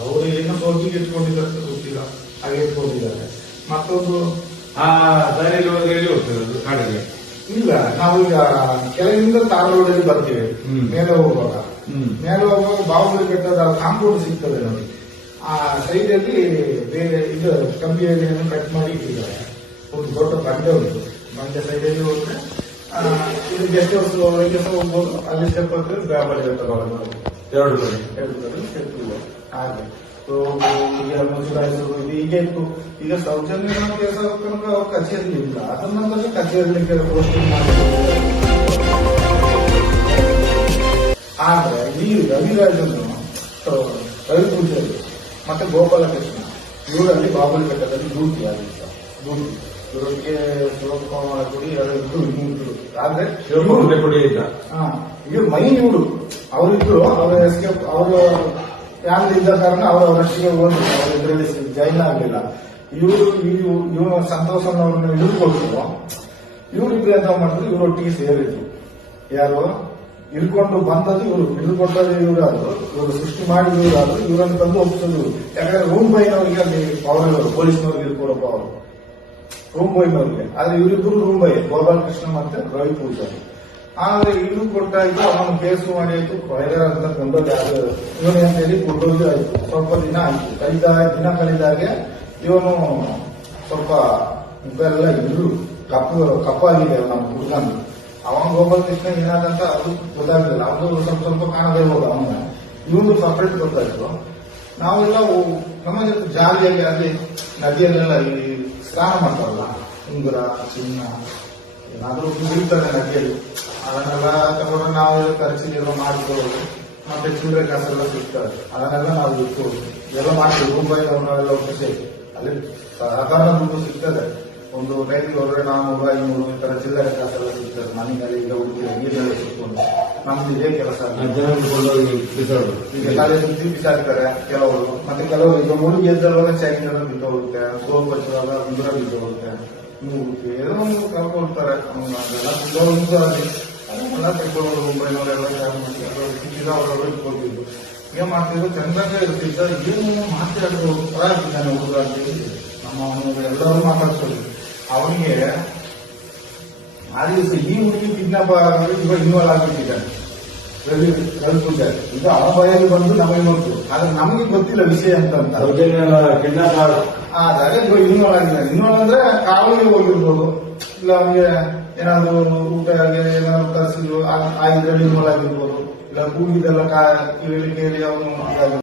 ಅವರು ಏನೋ ಸೋಜಿಗೆ ಇಟ್ಕೊಂಡಿದ್ದಾರೆ ಗೊತ್ತಿಲ್ಲ. ಹಾಗೆ ಇಟ್ಕೊಂಡಿದ್ದಾರೆ ಮತ್ತೊಂದು ಆ ದಾರಿಯಲ್ಲಿ ಹೋಗಿ ಅದು ಕಾಡಿಗೆ. ಇಲ್ಲ ನಾವು ಈಗ ಕೆಳಗಿಂದ ತಾರ್ ರೋಡಲ್ಲಿ ಬರ್ತೀವಿ. ಮೇಲೆ ಹೋಗುವಾಗ. ಹ್ಮ್. ಮೇಲೆ ಹೋಗುವಾಗ ಬಾಹುಬಲಿ ಬೆಟ್ಟದ ಕಾಂಪೌಂಡ್ ಸಿಗ್ತದೆ ನೋಡಿ ಆ ಸೈಡಲ್ಲಿ ಬೇರೆ ಇದು ಕಂಬಿಯಲ್ಲಿ ಕಟ್ ಮಾಡಿ ಇಟ್ಟಿದ್ದಾರೆ. ಒಂದು ದೊಡ್ಡ ಬಂಡೆ ಉಂಟು. ಬಂಡೆ ಸೈಡಲ್ಲಿ ಹೋದ್ರೆ ಇದು ಗೆಸ್ಟ್ ಹೌಸ್ ಹೋಗ್ಬೋದು ಅಲ್ಲಿ ಸ್ಟೆಪ್ ಹತ್ತಿರ ಬಾಹುಬಲಿ ಬೆಟ್ಟ ಎರಡು ಎರಡು ಹಾಗೆ. ಸೊ ಈಗ ಈಗ ಇತ್ತು. ಈಗ ಸೌಜನ್ಯ ಕೆಲಸ ತನಕ ಅವ್ರು ಅದ್ರ ನಂತರ ಪೋಸ್ಟಿಂಗ್ ಆದ್ರೆ ಈ ರವಿರಾಜನ್ ರವಿ ಪೂಜಾರಿ ಮತ್ತೆ ಗೋಪಾಲಕೃಷ್ಣ ಇವರಲ್ಲಿ ಬಾಬುಲ್ ಬೆಟ್ಟದಲ್ಲಿ ಡ್ಯೂಟಿ ಆಗಿತ್ತು ಡ್ಯೂಟಿ ಇವರಿಗೆ ಶಿವಕುಮಾರ ಗುಡಿ ಎರಡು ಇಬ್ಬರು ಆದ್ರೆ ಇದ್ದ ಹಾ. ಇವ್ರು ಮೈ ಇವರು. ಅವರಿಬ್ರು ಅವರ ಎಸ್ಕೇಪ್ ಅವರು ಯಾರು ಇದ್ದ ಕಾರಣ ಅವರು ಅವರಷ್ಟಿಗೆ ಹೋದ್ರು. ಅವರು ಇದರಲ್ಲಿ ಜೈನ್ ಆಗಲಿಲ್ಲ. ಇವರು ಇವರು ಸಂತೋಷನವ್ರನ್ನ ಹಿಡಿದು ಕೊಟ್ಟರು ಇವರಿಬ್ರು ಎಂತ ಮಾಡಿದ್ರು? ಇವರೊಟ್ಟಿಗೆ ಸೇರಿದ್ರು. ಯಾರು? ಇಳ್ಕೊಂಡು ಬಂದದ್ದು ಇವರು. ಹಿಡಿದು ಕೊಟ್ಟದ್ದು ಇವರಾದ್ರು ಇವರು ಸೃಷ್ಟಿ ಮಾಡಿದ್ರು ಇವರಾದ್ರು ಇವರನ್ನು ತಂದು ಒಪ್ಪಿಸಿದ್ರು ಇವ್ರು. ಯಾಕಂದ್ರೆ ರೂಮ್ ಬೈನವರಿಗೆ ಅಲ್ಲಿ ಪವರ್ ಪೊಲೀಸ್ನವ್ರಿಗೆ ಇರ್ಕೊಡೋ ಪವರ್ ರೂಮ್ ಬೈನವ್ರಿಗೆ ಆದ್ರೆ ಇವರಿಬ್ಬರು ರೂಮ್ ಬೈ ಗೋಪಾಲಕೃಷ್ಣ ಮತ್ತೆ ರವಿ ಪೂಜಾರಿ ಆದ್ರೆ ಇದು ಕೊಟ್ಟಾಯ್ತು ಅವನು ಕೇಸು ಮಾಡಿ ಆಯ್ತು ವೈರಲ್ ಅಂತ ಕೊಂಡೋಗಿ ಇವನು ಅಂತ ಹೇಳಿ ಕೊಂಡೋಗಿ ಆಯ್ತು. ಸ್ವಲ್ಪ ದಿನ ಆಯ್ತು. ಕಳೆದ ದಿನ ಕಳೆದಾಗೆ ಇವನು ಸ್ವಲ್ಪ ಮುಖ ಇದ್ರು ಕಪ್ಪು ಕಪ್ಪಾಗಿದೆ ನಮ್ಮ ಹುಡುಗನ. ಅವನ್ ಗೋಪಾಲಕೃಷ್ಣ ಏನಾದಂತ ಅದು ಗೊತ್ತಾಗಲಿಲ್ಲ. ಅದು ಸ್ವಲ್ಪ ಸ್ವಲ್ಪ ಕಾಣದೇ ಹೋದ ಅವನ. ಇವನು ಸಪ್ರೇಟ್ ಗೊತ್ತಾಯ್ತು. ನಾವೆಲ್ಲ ನಮಗೆ ಜಾಲಿಯಾಗಿ ಅಲ್ಲಿ ನದಿಯಲ್ಲೆಲ್ಲ ಈ ಸ್ನಾನ ಮಾಡ್ತಾರಲ್ಲ. ಉಂಗುರ, ಚಿನ್ನ ಏನಾದ್ರೂ ಬೀಳ್ತಾರೆ ನದಿಯಲ್ಲಿ. ಅದನ್ನೆಲ್ಲ ತಗೊಂಡು ನಾವು ಖರ್ಚಿಗೆಲ್ಲ ಮಾಡ್ಕೊಳ್ಳೋದು ಮತ್ತೆ ಚಿಲ್ಲರೆ ಕಾಸೆಲ್ಲ ಸಿಗ್ತದೆ ಅದನ್ನೆಲ್ಲ ನಾವು ಇಟ್ಕೊಳ್ಳೋದು ಎಲ್ಲ ಮಾಡ್ತೀವಿ. ರೂಪಾಯಿ ನಾವೆಲ್ಲ ಒಟ್ಟಿಗೆ ಅಲ್ಲಿ ಸಾಧಾರಣ ದುಡ್ಡು ಸಿಗ್ತದೆ. ಒಂದು ಟೈಮಿಗೆ ಹೊರಗಡೆ ನಾನ್ನೂರು ಐನೂರು ಈ ತರ ಚಿಲ್ಲರೆ ಕಾಸೆಲ್ಲ ಸಿಗ್ತದೆ. ಮನೆಯಲ್ಲಿ ಈಗ ಹುಡುಗಿ ನೀರೆಲ್ಲ ಸಿಕ್ಕೊಂಡು ನಮ್ದು ಇದೇ ಕೆಲಸ. ಈಗ ತಲೆ ಸುತ್ತಿ ಬಿಸಾಡ್ತಾರೆ ಕೆಲವರು. ಮತ್ತೆ ಕೆಲವರು ಈಗ ಮುಳುಗಿ ಎದ್ದವಾಗ ಚಾಕಿನ ಬಿದ್ದು ಹೋಗುತ್ತೆ ಸೋಪ್ ಹಚ್ಚುವಾಗ ಉಂಗುರ ಬಿದ್ದು ಹೋಗುತ್ತೆ ಮೂಗುತಿ ಏನೋ ಒಂದು ಕಳ್ಕೊಳ್ತಾರೆ ಅವ್ನು ಅದನ್ನೆಲ್ಲ ತೆಗೆದವರು ಮುಂಬೈನವರೆಲ್ಲ ಅವರೆಲ್ಲ ಇಟ್ಕೊಳ್ತಿದ್ರು. ಏನ್ ಮಾಡ್ತಿದ್ರು. ಚಂದಂಗ ಇರ್ತಿದ್ದ. ಏನು ಮಾತಾಡಿದ್ರು ಪರಾಗಿದ್ದಾನೆ ಹುಡುಗ ನಮ್ಮ ಅವನಿಗೆ ಎಲ್ಲರೂ ಮಾತಾಡ್ತಿದ್ರು ಅವನಿಗೆ ಆ ದಿವಸ ಈ ಹುಡುಗಿ ಕಿಡ್ನಾಪ್ ಆಗೋದು ಇವಾಗ ಇನ್ವಾಲ್ವ್ ಆಗಿಬಿಟ್ಟಿದ್ದಾನೆ. ಪೂಜಾರಿ ಇದು ಅವನ ಭಯಲ್ಲಿ ಬಂದು ನಮಗೆ ಗೊತ್ತು? ಆದ್ರೆ ನಮಗೆ ಗೊತ್ತಿಲ್ಲ ವಿಷಯ ಅಂತ ಆದಾಗ ಇನ್ವಾಲ್ವ್ ಆಗಿದ್ದಾನೆ ಇನ್ವಾಲ್ವ್ ಅಂದ್ರೆ ಕಾವಲಿಗೆ ಹೋಗಿರ್ಬೋದು. ಇಲ್ಲ ಅವನಿಗೆ ಏನಾದ್ರು ಊಟ ಏನಾದ್ರು ತರಿಸಿದ್ರು ಆ ಇದ್ರಲ್ಲಿ ಇನ್ವಾಲ್ವ್ ಆಗಿರ್ಬೋದು. ಇಲ್ಲ ಕೂಗಿದೆಲ್ಲ ಕೇಳಿ ಕೇಳಿ ಅವನು